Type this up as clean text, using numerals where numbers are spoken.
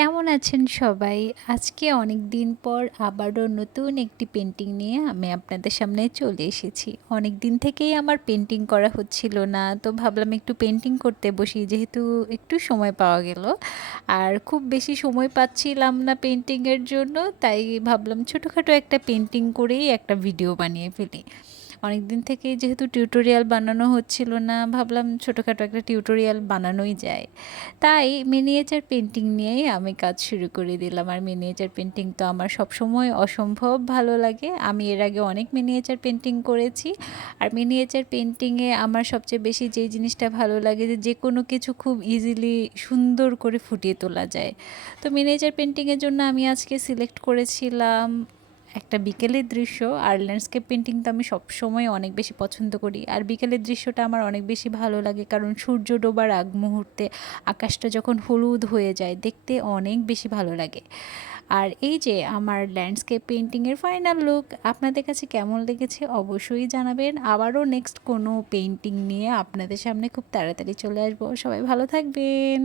কেমন আছেন সবাই? আজকে অনেক দিন পর আবারও নতুন একটি পেন্টিং নিয়ে আমি আপনাদের সামনে চলে এসেছি। অনেক দিন থেকেই আমার পেন্টিং করা হচ্ছিল না। তো ভাবলাম একটু পেন্টিং করতে বসি যেহেতু একটু সময় পাওয়া গেল। আর খুব বেশি সময় পাচ্ছিলাম না পেন্টিংয়ের জন্য, তাই ভাবলাম ছোটোখাটো একটা পেন্টিং করেই একটা ভিডিও বানিয়ে ফেলি। অনেক দিন থেকেই যেহেতু টিউটোরিয়াল বানানো হচ্ছিল না, ভাবলাম ছোটোখাটো একটা টিউটোরিয়াল বানানোই যায়। তাই মিনিয়েচার পেন্টিং নিয়েই আমি কাজ শুরু করে দিলাম। আর মিনিয়েচার পেন্টিং তো আমার সবসময় অসম্ভব ভালো লাগে। আমি এর আগে অনেক মিনিয়েচার পেন্টিং করেছি। আর মিনিয়েচার পেন্টিংয়ে আমার সবচেয়ে বেশি যেই জিনিসটা ভালো লাগে যে কোনো কিছু খুব ইজিলি সুন্দর করে ফুটিয়ে তোলা যায়। তো মিনিয়েচার পেন্টিংয়ের জন্য আমি আজকে সিলেক্ট করেছিলাম একটা বিকেলের দৃশ্য। আর ল্যান্ডস্কেপ পেন্টিং তো আমি সবসময় অনেক বেশি পছন্দ করি। আর বিকেলের দৃশ্যটা আমার অনেক বেশি ভালো লাগে, কারণ সূর্য ডোবার আগ মুহূর্তে আকাশটা যখন হলুদ হয়ে যায় দেখতে অনেক বেশি ভালো লাগে। আর এই যে আমার ল্যান্ডস্কেপ পেন্টিংয়ের ফাইনাল লুক আপনাদের কাছে কেমন লেগেছে অবশ্যই জানাবেন। আবারও নেক্সট কোনো পেন্টিং নিয়ে আপনাদের সামনে খুব তাড়াতাড়ি চলে আসবো। সবাই ভালো থাকবেন।